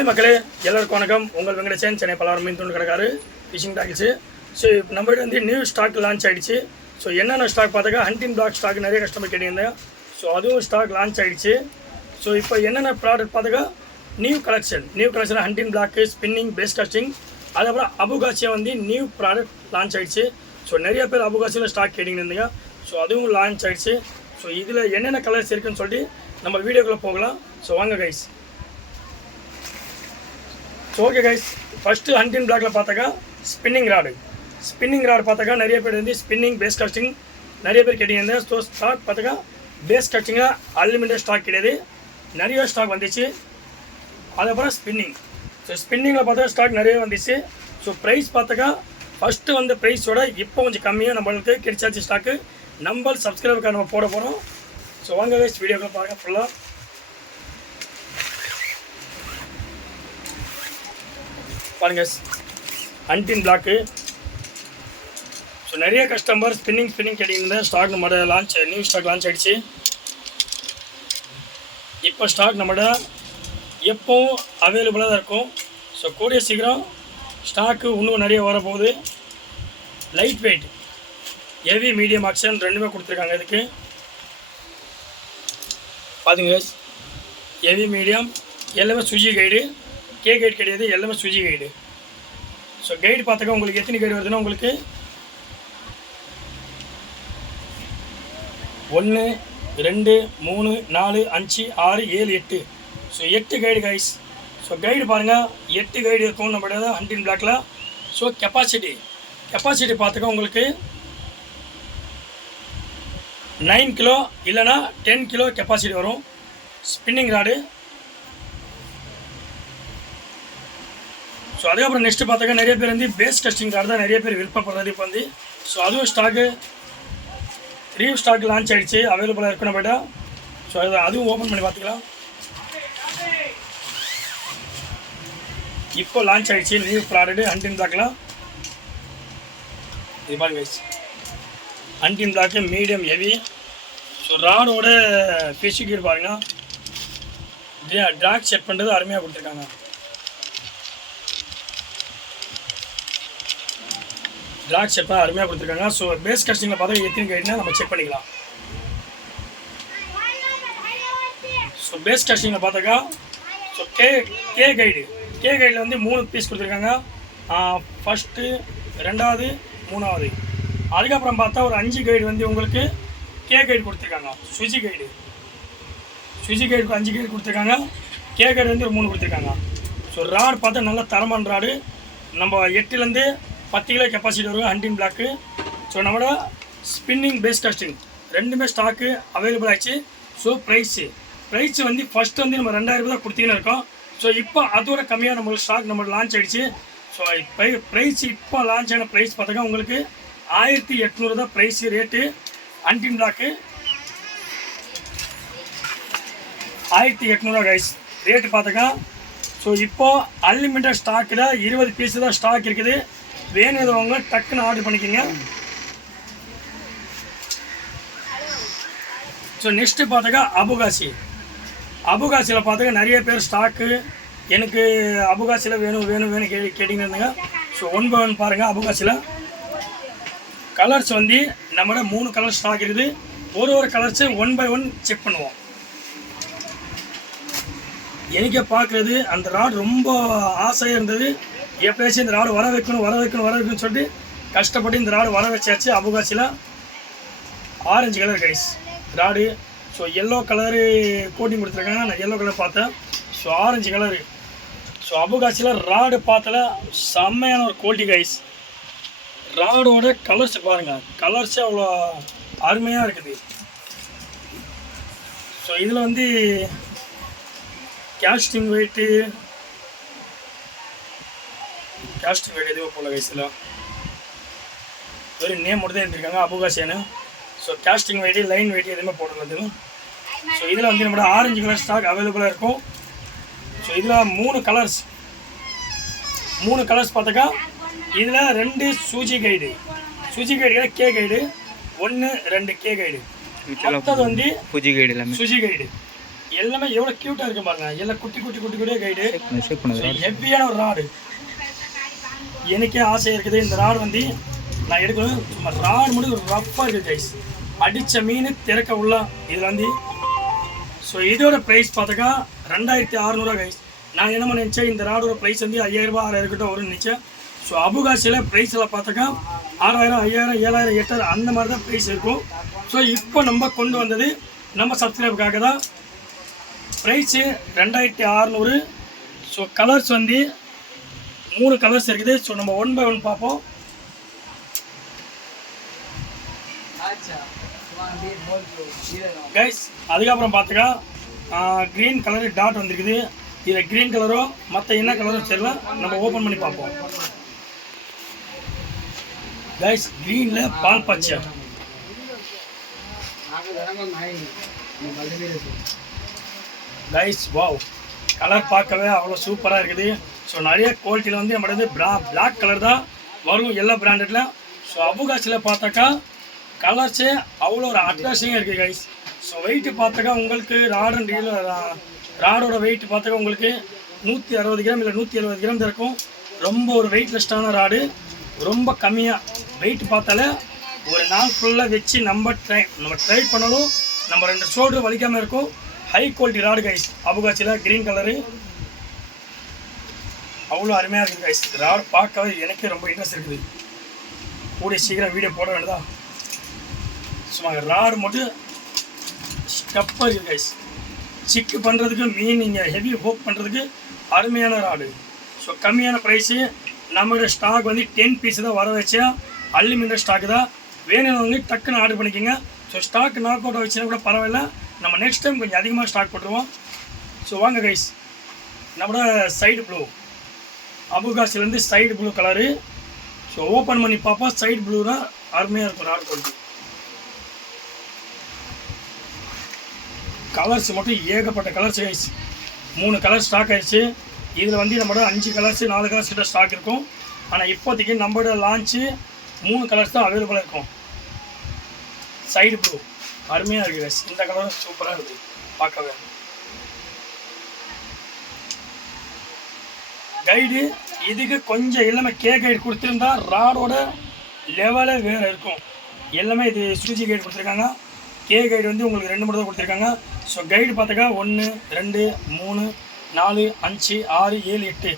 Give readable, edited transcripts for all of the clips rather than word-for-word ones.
Hi மக்களே, எல்லாருக்கும் வணக்கம். உங்கள் வெங்கடேசன், சென்னை பலவாரம் மீன் துண்டு கடைக்காரு ஃபிஷிங் டாக்கிஸு. ஸோ நம்மகிட்ட வந்து நியூ ஸ்டாக் லான்ச் ஆகிடுச்சு. ஸோ என்னென்ன ஸ்டாக் பார்த்தாக்கா ஹண்டிங் பிளாக் ஸ்டாக் நிறைய கஸ்டமர் கேட்டிருந்தேன். ஸோ அதுவும் ஸ்டாக் லான்ச் ஆகிடுச்சு. ஸோ இப்போ என்னென்ன ப்ராடக்ட் பார்த்தாக்கா new collection hunting black, spinning, base casting, அதுக்கப்புறம் அபுகாசியா வந்து நியூ ப்ராடக்ட் லான்ச் ஆகிடுச்சு. ஸோ நிறைய பேர் அபுகாசியில் ஸ்டாக் கேட்டிருந்தீங்க. ஸோ அதுவும் லான்ச் ஆகிடுச்சு. ஸோ இதில் என்னென்ன கலர்ஸ் இருக்குதுன்னு சொல்லிட்டு நம்ம வீடியோக்குள்ளே போகலாம். ஸோ வாங்க guys. So okay guys, first hunting பிளாக்ல பார்த்தாக்கா ஸ்பின்னிங் ராடு பார்த்தாக்கா நிறைய பேர் வந்து ஸ்பின்னிங், பேஸ் காஸ்டிங் நிறைய பேர் கேட்டிங்க. ஸோ ஸ்டாக் பார்த்தாக்கா பேஸ் காஸ்டிங்கில் அன்லிமிட்டட் ஸ்டாக் கிடையாது, நிறைய ஸ்டாக் வந்துச்சு. அதுக்கப்புறம் ஸ்பின்னிங்கில் பார்த்தா ஸ்டாக் நிறைய வந்துச்சு. ஸோ ப்ரைஸ் பார்த்தாக்கா ஃபஸ்ட்டு வந்த ப்ரைஸோட இப்போ கொஞ்சம் கம்மியாக நம்மளுக்கு கிடைச்சாச்சு ஸ்டாக்கு. நம்ம சப்ஸ்கிரைபருக்காக நம்ம போட போகிறோம். ஸோ வாங்க கைஸ், வீடியோக்குள்ள பாருங்கள் ஃபுல்லாக. பாருங்க ஹண்டிங் பிளாக்கு. ஸோ நிறைய கஸ்டமர் ஸ்பின்னிங் கேட்டிங்க. ஸ்டாக் நம்மளோட நியூ ஸ்டாக் லான்ச் ஆகிடுச்சு. இப்போ ஸ்டாக் நம்மளோட எப்போவும் அவைலபிளாக தான் இருக்கும். ஸோ கூடிய சீக்கிரம் ஸ்டாக்கு இன்னும் நிறைய வரப்போகுது. Light weight, heavy, medium action ரெண்டுமே கொடுத்துருக்காங்க. இதுக்கு பார்த்துங்க, ஹெவி, மீடியம் எல்லாமே சுஜி கைடு, கே கைடு கிடையாது, எல்லாமே சுஜி கைடு. ஸோ கைடு பார்த்தாக்கா உங்களுக்கு எத்தனை கைடு வருதுன்னா உங்களுக்கு 1 2 3 4 5 6 7 8. So 8 guide guys. So guide பாருங்கள், 8 கைடு இருக்கும் நம்மளோட ஹண்டிங் பிளாக்ல. ஸோ கெப்பாசிட்டி பார்த்தாக்கா உங்களுக்கு 9 கிலோ இல்லைனா 10 கிலோ கெப்பாசிட்டி வரும் ஸ்பின்னிங் ராடு. ஸோ அதுக்கப்புறம் நெக்ஸ்ட்டு பார்த்தாக்கா நிறைய பேர் வந்து பேஸ் காஸ்டிங் ராடு தான் நிறைய பேர் விருப்பப்படுறது இப்போ வந்து. ஸோ அதுவும் ஸ்டாக்கு நியூ ஸ்டாக் லான்ச் ஆகிடுச்சு, அவைலபிளாக இருக்கணும் போய்ட்டா. ஸோ அதுவும் ஓப்பன் பண்ணி பார்த்துக்கலாம். இப்போ லான்ச் ஆகிடுச்சு நியூ ப்ராடக்ட் ஹண்டிங் பிளாக்ல. இது பாருங்க guys, hunting block medium, heavy. So ராடோட ஃபிஷ் கீர் பாருங்கள், ட்ராக் செட் பண்ணுறது அருமையாக கொடுத்துருக்காங்க. ட்ராக் செட் பண்ண அருமையாக கொடுத்துருக்காங்க. ஸோ பேஸ் காஸ்டிங்கில் பார்த்தா எத்தனை கைடுனா நம்ம செக் பண்ணிக்கலாம். ஸோ பேஸ் காஸ்டிங்கில் பார்த்தாக்கா ஸோ கே கைடில் வந்து 3 பீஸ் கொடுத்துருக்காங்க. ஃபஸ்ட்டு, 2வது, 3வது. அதுக்கப்புறம் பார்த்தா ஒரு 5 கைடு வந்து உங்களுக்கு கே கைடு கொடுத்துருக்காங்க. சுஜி கைடுக்கு 5 கைடு கொடுத்துருக்காங்க. கே கைடு வந்து ஒரு 3 கொடுத்துருக்காங்க. ஸோ ராடு பார்த்தா நல்லா தரமான ராடு. நம்ம 8லேருந்து 10 கிலோ கெப்பாசிட்டி வரும் ஹண்டிங் பிளாக்கு. ஸோ நம்மளோட ஸ்பின்னிங், பேஸ் காஸ்டிங் ரெண்டுமே ஸ்டாக்கு அவைலபிள் ஆகிடுச்சு. ஸோ ப்ரைஸு வந்து ஃபஸ்ட்டு வந்து நம்ம 2000 தான் கொடுத்தீங்கன்னு இருக்கோம். ஸோ இப்போ அதோட கம்மியாக நம்மளுக்கு ஸ்டாக் நம்மளுக்கு லான்ச் ஆகிடுச்சு. ஸோ ப்ரைஸ் இப்போ லான்ச் ஆன ப்ரைஸ் பார்த்தாக்கா உங்களுக்கு 1800 தான் price rate. Hunting black 1800 guys rate பார்த்தாக்கா. ஸோ இப்போது அன்லிமிட்டட் ஸ்டாக்கில் 20 பீஸு தான் ஸ்டாக் இருக்குது. வேணுறவங்க டக்குன்னு ஆர்டர் பண்ணிக்கோங்க. ஸோ நெக்ஸ்ட்டு பார்த்தாக்கா அபுகாசியில் பார்த்தாக்கா நிறைய பேர் ஸ்டாக்கு எனக்கு அபுகாசியில் வேணும் கேட்டிங்க இருந்தாங்க. ஸோ 1 by 1 பாருங்கள். அபுகாசியில் கலர்ஸ் வந்து நம்மளோட 3 கலர் ஸ்டாக் இருக்குது. ஒரு கலர்ஸு 1 by 1 செக் பண்ணுவோம். எனக்கே பார்க்குறது அந்த ராட் ரொம்ப ஆசையாக இருந்தது. எப்படியாச்சும் இந்த ராடு வர வைக்கணும்னு சொல்லிட்டு கஷ்டப்பட்டு இந்த ராடு வர வச்சாச்சு. அபுகாசியில் orange colour guys rod. So yellow colour coating கொடுத்துருக்காங்க. நான் எல்லோ கலர் பார்த்தேன். So orange colour. ஸோ அபுகாசியில் ராடு பார்த்தல செம்மையான ஒரு குவாலிட்டி கைஸ். ராடோட கலர்ஸ் பாருங்கள், கலர்ஸே அவ்வளோ அருமையாக இருக்குது. ஸோ இதில் வந்து கேஸ்டிங் வெயிட்டு எதுவும் போல கைஸில் வெறும் நேம் மட்டும் தான் இருந்திருக்காங்க அபுகாசியானு. So casting weight, line weight எதுவுமே போடுறது. ஸோ இதில் வந்து நம்மளோட ஆரஞ்சு கலர் ஸ்டாக் அவைலபிளாக இருக்கும். ஸோ இதில் 3 கலர்ஸ் பார்த்தாக்கா இதில் 2 Fuji guide K guide, 1 2 K guide. மற்றது வந்து சுஜி கைடு. எல்லாமே எவ்வளோ க்யூட்டாக இருக்குது பாருங்க. எல்லாம் குட்டி குட்டி குட்டி குட்டியே கைடு. ஹெவியான ஒரு ராடு. எனக்கே ஆசை இருக்குது இந்த ராடு வந்து நான் எடுக்கணும். சும்மா ராடு மட்டும் ஒரு ரஃப்பாக இருக்குது கைஸ். அடித்த மீன் திறக்க உள்ள இதில் வந்து. ஸோ இதோட ப்ரைஸ் பார்த்தாக்கா 2600 கைஸ். நான் என்ன நினச்சேன் இந்த ராடோட ப்ரைஸ் வந்து 5000 ரூபா 6000 கிட்ட வரும்னு நினச்சேன். ஸோ அபுகாசியில் ப்ரைஸில் பார்த்தாக்கா 6000 5000 7000 8000 அந்த மாதிரி தான் ப்ரைஸ் இருக்கும். ஸோ இப்போ நம்ம கொண்டு வந்தது நம்ம சப்ஸ்கிரைபுக்காக தான். ப்ரைஸு 2600. ஸோ கலர்ஸ் வந்து 3 கலர்ஸ் இருக்குது. ஸோ நம்ம 1 by 1 பார்ப்போம். கைஸ் அதுக்கப்புறம் பார்த்துக்கா க்ரீன் கலரு டாட் வந்துருக்குது. இதில் க்ரீன் கலரோ மற்ற என்ன கலரோ தெரியல, நம்ம ஓப்பன் பண்ணி பார்ப்போம். கைஸ் க்ரீனில் பால் பச்சை. கைஸ் வாவ், கலர் பார்க்கவே அவ்வளோ சூப்பராக இருக்குது. ஸோ நிறைய குவாலிட்டியில் வந்து நம்மளது பிளாக் கலர் தான் வரும் எல்லா பிராண்டடில். ஸோ அபுகாசியில் பார்த்தாக்கா கலர்ஸே அவ்வளோ ஒரு அட்ராக்ஷனாக இருக்குது கைஸ். ஸோ வெயிட்டு பார்த்தாக்கா உங்களுக்கு ராடோட வெயிட் பார்த்தாக்கா உங்களுக்கு 160 கிராம் இல்லை 170 கிராம் தான் இருக்கும். ரொம்ப ஒரு வெயிட்லெஸ்டான ராடு, ரொம்ப கம்மியாக வெயிட் பார்த்தாலே ஒரு நாள் ஃபுல்லாக வச்சு நம்ம ட்ரை பண்ணணும். நம்ம 2 ஷோல்டர் வலிக்காமல் இருக்கும். High quality rod guys. அபுகாசியில் க்ரீன் கலரு அவ்வளோ அருமையாக இருக்குது கைஸ். ராடு பார்க்கவே எனக்கே ரொம்ப இன்ட்ரெஸ்ட் இருக்குது. கூடிய சீக்கிரம் வீடியோ போட வேண்டியதா. சும்மா ராடு மட்டும் ஸ்டப்பாக இருக்குது கைஸ். சிக்கு பண்ணுறதுக்கு மீன் நீங்கள் ஹெவி ஹோக் பண்ணுறதுக்கு அருமையான ராடு. ஸோ கம்மியான ப்ரைஸு. நம்மளோட ஸ்டாக் வந்து 10 பீஸ் தான் வர வச்சா. அன்லிமிட்டட் ஸ்டாக்கு தான். வேணும்னு டக்குன்னு ஆர்டர் பண்ணிக்கோங்க. ஸோ ஸ்டாக் நாக் அவுட் வச்சுன்னா கூட பரவாயில்ல, நம்ம நெக்ஸ்ட் டைம் கொஞ்சம் அதிகமாக ஸ்டாக் போட்டுருவோம். ஸோ வாங்க கைஸ், நம்மளோட சைடு ப்ளூ அபுகாசிலேருந்து side blue colour. So open பண்ணி பார்ப்போம். சைடு ப்ளூ தான் அருமையாக இருக்கும் ராடு குவாலிட்டி. கலர்ஸ் மட்டும் ஏகப்பட்ட கலர்ஸ் கைஸ். 3 கலர் ஸ்டாக் ஆயிடுச்சு. இதில் வந்து நம்மளோட 5 கலர்ஸ் 4 கலர்ஸ் கிட்ட ஸ்டாக் இருக்கும். ஆனால் இப்போதைக்கு நம்மளோட லான்ச்சு 3 கலர்ஸ் தான் அவைலபிளாக இருக்கும். சைடு ப்ளூ அருமையாக இருக்குது கைஸ். இந்த கலரும் சூப்பராக இருக்குது பார்க்கவே. கைடு இதுக்கு கொஞ்சம் எல்லாமே கைடு கொடுத்துருந்தா ராடோட லெவலே வேறு இருக்கும். எல்லாமே இது சூஜி கைடு கொடுத்துருக்காங்க. கைடு வந்து உங்களுக்கு 2 மட்டும் தான் கொடுத்துருக்காங்க. ஸோ கைடு பார்த்தாக்கா 1 2 3 4 5 6 7 8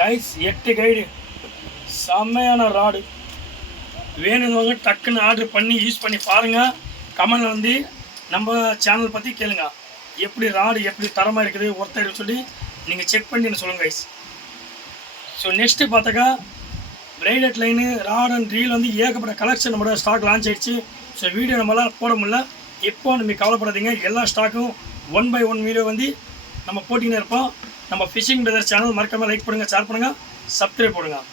கைஸ் 8 கைடு. செம்மையான ராடு. வேணுங்க டக்குன்னு ஆர்டர் பண்ணி யூஸ் பண்ணி பாருங்கள். கமெண்டில் வந்து நம்ம சேனல் பற்றி கேளுங்க. எப்படி ராடு எப்படி தரமாக இருக்குது ஒருத்தர் சொல்லி நீங்கள் செக் பண்ணி சொல்லுங்கள் கைஸ். ஸோ நெக்ஸ்ட்டு பார்த்தாக்கா braided line rod and reel வந்து ஏகப்பட்ட கலெக்ஷன் நம்மளோட ஸ்டாக் லான்ச் ஆகிடுச்சு. ஸோ வீடியோ நம்மளால் போட முடியல. இப்போ நம்ம கவலைப்படாதீங்க, எல்லா ஸ்டாக்கும் 1 by 1 வீடியோ வந்து நம்ம போட்டின்னு இருப்போம். நம்ம ஃபிஷிங் பிரதர்ஸ் சேனல் மறக்காமல் லைக் பண்ணுங்கள், ஷேர் பண்ணுங்கள், சப்ஸ்கிரைப் பண்ணுங்கள்.